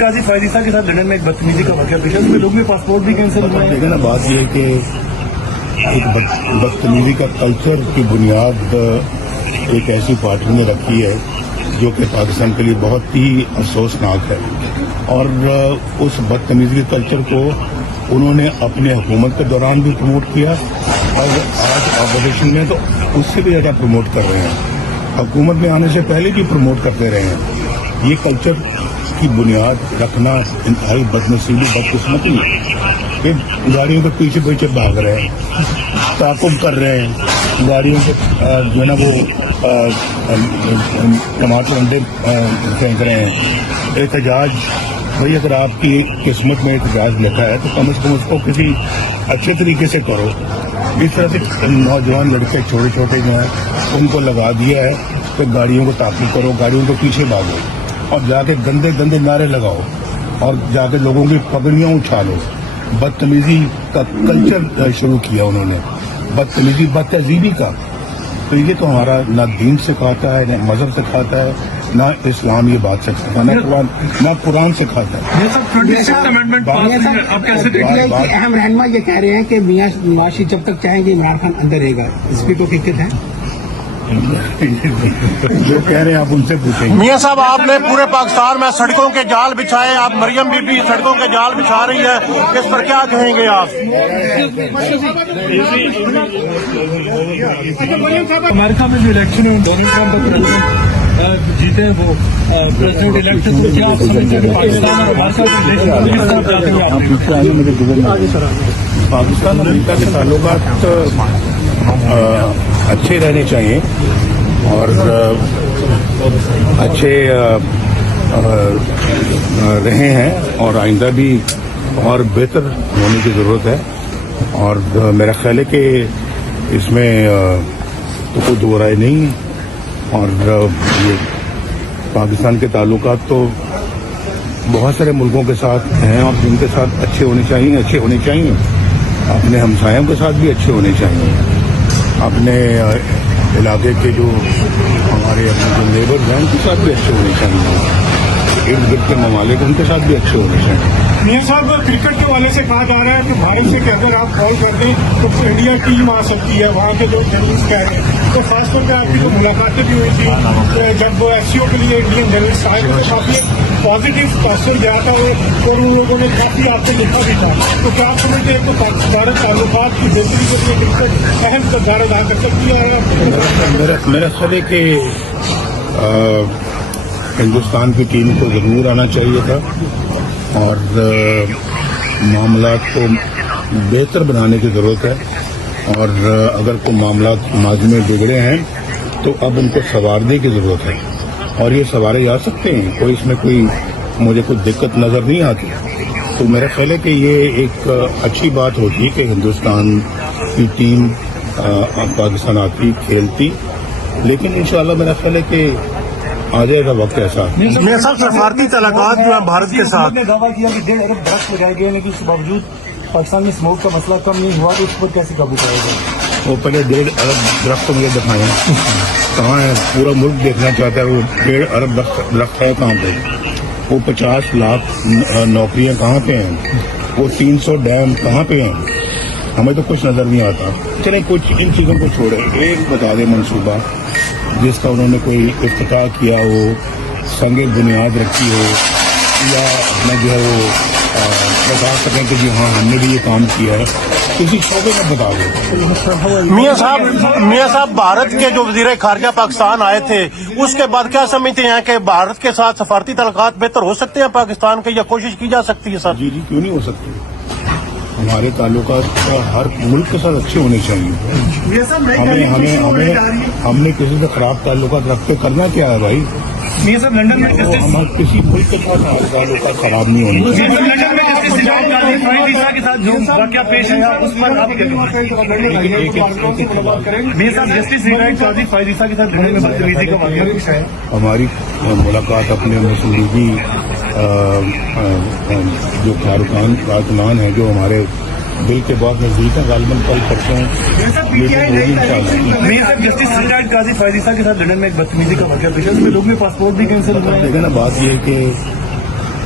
قاضی فائزہ کے ساتھ لندن میں ایک بدتمیزی کا واقعہ پیش ہے، اس میں لوگ میں پاسپورٹ بھی کینسل ہوئے ہیں. دیکھیں نا، بات یہ ہے کہ ایک بدتمیزی کا کلچر کی بنیاد ایک ایسی پارٹی نے رکھی ہے جو کہ پاکستان کے لیے بہت ہی افسوسناک ہے، اور اس بدتمیزی کے کلچر کو انہوں نے اپنے حکومت کے دوران بھی پروموٹ کیا اور آج اپوزیشن میں تو اس سے بھی زیادہ پروموٹ کر رہے ہیں. حکومت میں آنے سے پہلے بھی پروموٹ کرتے رہے ہیں. یہ کلچر کی بنیاد رکھنا انتہائی بدنصیبی بدقسمتی ہے کہ گاڑیوں کے پیچھے پیچھے بھاگ رہے ہیں، تعاقب کر رہے ہیں، گاڑیوں کے جو ہے نا وہ ٹماٹر انڈے پھینک رہے ہیں. احتجاج، بھائی اگر آپ کی قسمت میں احتجاج لکھا ہے تو کم از کم اس کو کسی اچھے طریقے سے کرو. اس طرح سے نوجوان لڑکے چھوٹے چھوٹے جو ہیں ان کو لگا دیا ہے کہ گاڑیوں کو تعقیب کرو، گاڑیوں کے پیچھے بھاگو اور جا کے گندے گندے نعرے لگاؤ اور جا کے لوگوں کی پگڑیاں اچھالو. بدتمیزی کا کلچر شروع کیا انہوں نے، بدتمیزی بد تہذیبی کا. تو یہ تو ہمارا نہ دین سکھاتا ہے، نہ مذہب سکھاتا ہے، نہ اسلام یہ بات سکھاتا ہے، نہ قرآن سکھاتا ہے. یہ سب 26 امینڈمنٹ پاس ہوئی ہے، آپ کیسے دیکھیں گے؟ اہم رہنما یہ کہہ رہے ہیں کہ میاں نواز شریف جب تک چاہیں گے عمران خان اندر رہے گا، اس پہ تو فکر ہے. جو کہہ رہے ہیں آپ ان سے پوچھیں گے. میاں صاحب، آپ نے پورے پاکستان میں سڑکوں کے جال بچھائے، آپ مریم بی بی سڑکوں کے جال بچھا رہی ہے، اس پر کیا کہیں گے آپ؟ امریکہ میں جو الیکشن ہے ڈونلڈ ٹرمپ اور پریزیڈنٹ جیتے ہیں، وہ پریزیڈنٹ الیکٹ، تو کیا آپ سمجھتے ہیں کہ پاکستان اور امریکہ کے ریلیشن کس طرف جاتے ہیں آپ؟ پاکستان اور امریکہ کے تعلقات اچھے رہنے چاہیے اور اچھے رہے ہیں اور آئندہ بھی اور بہتر ہونے کی ضرورت ہے. اور میرا خیال ہے کہ اس میں تو کوئی دو رائے نہیں ہے. اور یہ پاکستان کے تعلقات تو بہت سارے ملکوں کے ساتھ ہیں اور جن کے ساتھ اچھے ہونے چاہیے. اپنے ہمسایوں کے ساتھ بھی اچھے ہونے چاہیے، اپنے علاقے کے جو ہمارے اپنے جو لیبرز ہیں ان کے ساتھ بھی اچھے ہونے چاہیے، ارد گرد کے ممالک ان کے ساتھ بھی اچھے ہونے چاہیے. میاں صاحب، کرکٹ کے حوالے سے کہا جا رہا ہے کہ بھارت سے کہ اگر آپ کال کر دیں تو انڈیا ٹیم آ سکتی ہے، وہاں کے لوگ جرنلسٹ کہہ رہے ہیں. تو خاص طور پہ آپ کی جو ملاقاتیں بھی ہوئی تھی جب ایس سی او کے لیے انڈین جرنلسٹ آئے تو کافی پازیٹیو تاثر دیا تھا اور ان لوگوں نے کافی آپ سے لکھا بھی تھا. تو کیا آپ سمجھتے ہیں تو بھارت تعلقات کی بہتری کے لیے کرکٹ اہم کردار ادا کر سکتی ہے؟ میرا خیال ہے کہ ہندوستان کی ٹیم کو ضرور آنا چاہیے تھا اور معاملات کو بہتر بنانے کی ضرورت ہے. اور اگر کوئی معاملات ماضی میں بگڑے ہیں تو اب ان کو سنوارنے کی ضرورت ہے اور یہ سنوارے جا سکتے ہیں. کوئی اس میں مجھے کوئی دقت نظر نہیں آتی. تو میرا خیال ہے کہ یہ ایک اچھی بات ہوتی کہ ہندوستان کی ٹیم پاکستان آتی کھیلتی، لیکن انشاءاللہ میرا خیال ہے کہ آ جائے گا وقت ایسا. میاں صاحب، سفارتی تعلقات جو ہیں بھارت کے ساتھ، نے دعویٰ کیا کہ 1.5 ارب درخت لگائے گئے لیکن اس کے باوجود پاکستان میں اسموک کا مسئلہ کم نہیں ہوا، تو اس پر کیسے قابو پائے گا؟ وہ پہلے 1.5 ارب درخت مجھے دکھائیں کہاں ہے. پورا ملک دیکھنا چاہتا ہے وہ 1.5 ارب درخت ہے کہاں پہ. وہ 50 لاکھ نوکریاں کہاں پہ ہیں، وہ 300 ڈیم کہاں پہ ہیں. ہمیں تو کچھ نظر نہیں آتا. چلیں کچھ ان چیزوں کو چھوڑیں، ایک بتا دیں منصوبہ جس کا انہوں نے کوئی افتتاح کیا ہو، سنگ بنیاد رکھی ہو، یا اپنا جو ہے وہ بتا سکیں کہ جی ہاں ہم نے بھی یہ کام کیا ہے، کسی شعبے میں بتا دیں. میاں صاحب، بھارت کے جو وزیر خارجہ پاکستان آئے تھے اس کے بعد کیا سمجھتے ہیں کہ بھارت کے ساتھ سفارتی تعلقات بہتر ہو سکتے ہیں پاکستان کے، یا کوشش کی جا سکتی ہے؟ سر جی کیوں نہیں ہو سکتی. ہمارے تعلقات ہر ملک کے ساتھ اچھے ہونے چاہیے. ہم نے کسی سے خراب تعلقات رکھ کے کرنا کیا ہے بھائی؟ میاں صاحب، لندن میں ہمارے کسی ملک کے ساتھ ہمارے تعلقات خراب نہیں ہونے چاہیے. لندن میں جسٹس سجاد قاضی فائزہ کے ساتھ جو واقعہ پیش ہے اس پر آپ کیا میاں صاحب، جسٹس سجاد قاضی فائزہ کے ساتھ لندن میں بدتمیزی کا واقعہ پیش ہے؟ ہماری ملاقات اپنے مسئولیتی جو کارکنان ہیں جو ہمارے دل کے بہت نزدیک ہیں، غالباً کل پرسوں جسٹس سجاد قاضی فائزہ کے ساتھ لندن میں ایک بدتمیزی کا واقعہ پیش ہے، اس میں لوگ میں پاسپورٹ بھی کینسل ہوئے ہیں. دیکھیں نا، بات یہ ہے کہ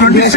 26